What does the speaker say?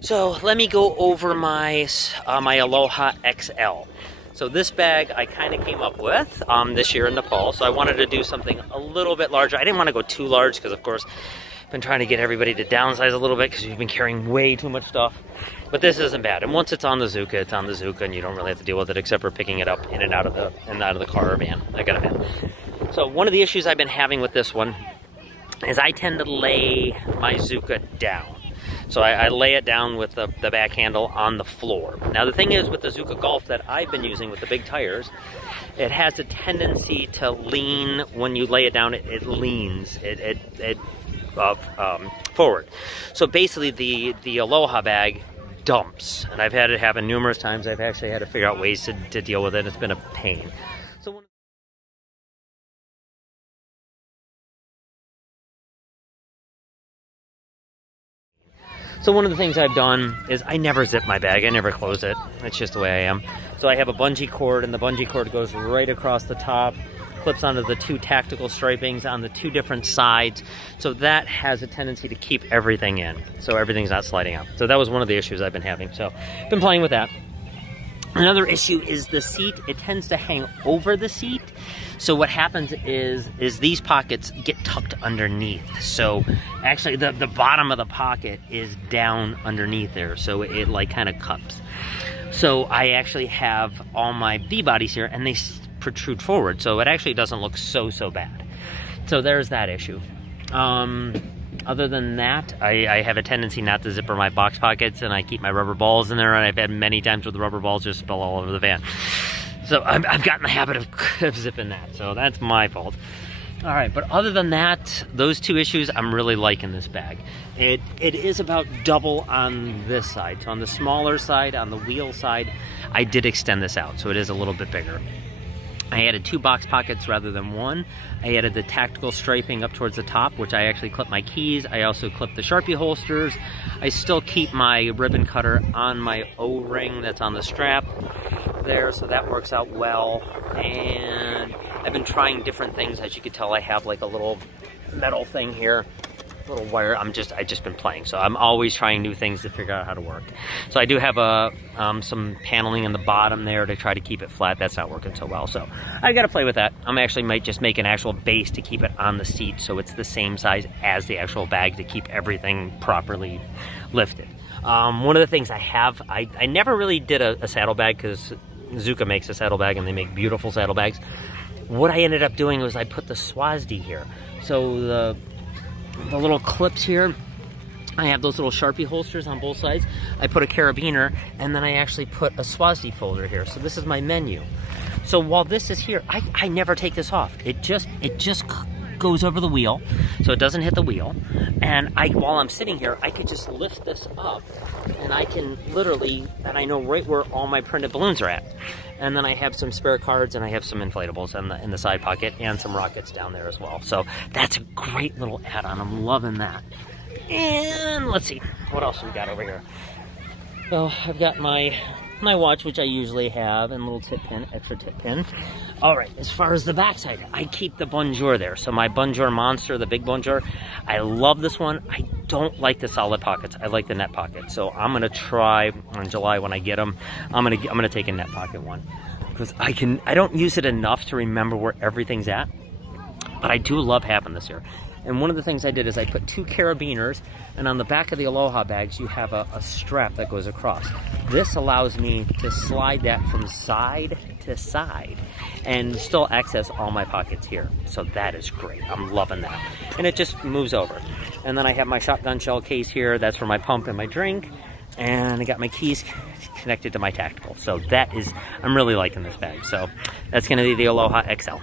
So let me go over my my Aloha XL. So this bag I kind of came up with this year in Nepal. So I wanted to do something a little bit larger. I didn't want to go too large because, of course, I've been trying to get everybody to downsize a little bit because we've been carrying way too much stuff. But this isn't bad. And once it's on the Zuka, it's on the Zuka, and you don't really have to deal with it except for picking it up in and out of the car or van. I got a van. So one of the issues I've been having with this one is I tend to lay my Zuka down. So I lay it down with the back handle on the floor. Now the thing is, with the Zuka Golf that I've been using with the big tires, it has a tendency to lean. When you lay it down, it leans forward. So basically the Aloha bag dumps, and I've had it happen numerous times. I've actually had to figure out ways to deal with it. It's been a pain. So one of the things I've done is I never zip my bag. I never close it. That's just the way I am. So I have a bungee cord, and the bungee cord goes right across the top, clips onto the two tactical stripings on the two different sides. So that has a tendency to keep everything in, so everything's not sliding out. So that was one of the issues I've been having. So I've been playing with that. Another issue is the seat. It tends to hang over the seat. So what happens is these pockets get tucked underneath. So actually the bottom of the pocket is down underneath there. So it like kind of cups. So I actually have all my V-bodies here, and they protrude forward. So it actually doesn't look so bad. So there's that issue. Other than that, I have a tendency not to zipper my box pockets, and I keep my rubber balls in there, and I've had many times where the rubber balls just spill all over the van. So I've gotten the habit of zipping that, so that's my fault. All right, but other than that, those two issues, I'm really liking this bag. It is about double on this side. So on the smaller side, on the wheel side, I did extend this out, so it is a little bit bigger. I added 2 box pockets rather than 1. I added the tactical striping up towards the top, which I actually clip my keys. I also clip the Sharpie holsters. I still keep my ribbon cutter on my O-ring that's on the strap there, so that works out well. And I've been trying different things. As you can tell, I have like a little metal thing here, little wire. I've just been playing, so I'm always trying new things to figure out how to work. So I do have some paneling in the bottom there to try to keep it flat. That's not working so well, so I got to play with that. I'm actually might just make an actual base to keep it on the seat, so it's the same size as the actual bag to keep everything properly lifted. One of the things I never really did a saddlebag, because Zuka makes a saddlebag and they make beautiful saddlebags. What I ended up doing was I put the Swazdi here. So the little clips here, I have those little Sharpie holsters on both sides. I put a carabiner, and then I actually put a Swazdi folder here. So this is my menu. So while this is here, I never take this off. It just goes over the wheel, so it doesn't hit the wheel. And while I'm sitting here, I could just lift this up, and I can literally, and I know right where all my printed balloons are at. And then I have some spare cards, and I have some inflatables in the side pocket, and some rockets down there as well. So that's a great little add-on. I'm loving that. And let's see, what else we got over here? So I've got my watch, which I usually have, and a little tip pin, extra tip pin. All right, as far as the backside, I keep the bonjour there. So my bonjour monster, the big bonjour, I love this one. I don't like the solid pockets. I like the net pocket. So I'm gonna try in July when I get them. I'm gonna take a net pocket one, because I don't use it enough to remember where everything's at. But I do love having this here. And one of the things I did is I put 2 carabiners, and on the back of the Aloha bags, you have a strap that goes across. This allows me to slide that from side to side and still access all my pockets here. So that is great. I'm loving that. And it just moves over. And then I have my shotgun shell case here. That's for my pump and my drink. And I got my keys connected to my tactical. So I'm really liking this bag. So that's gonna be the Aloha XL.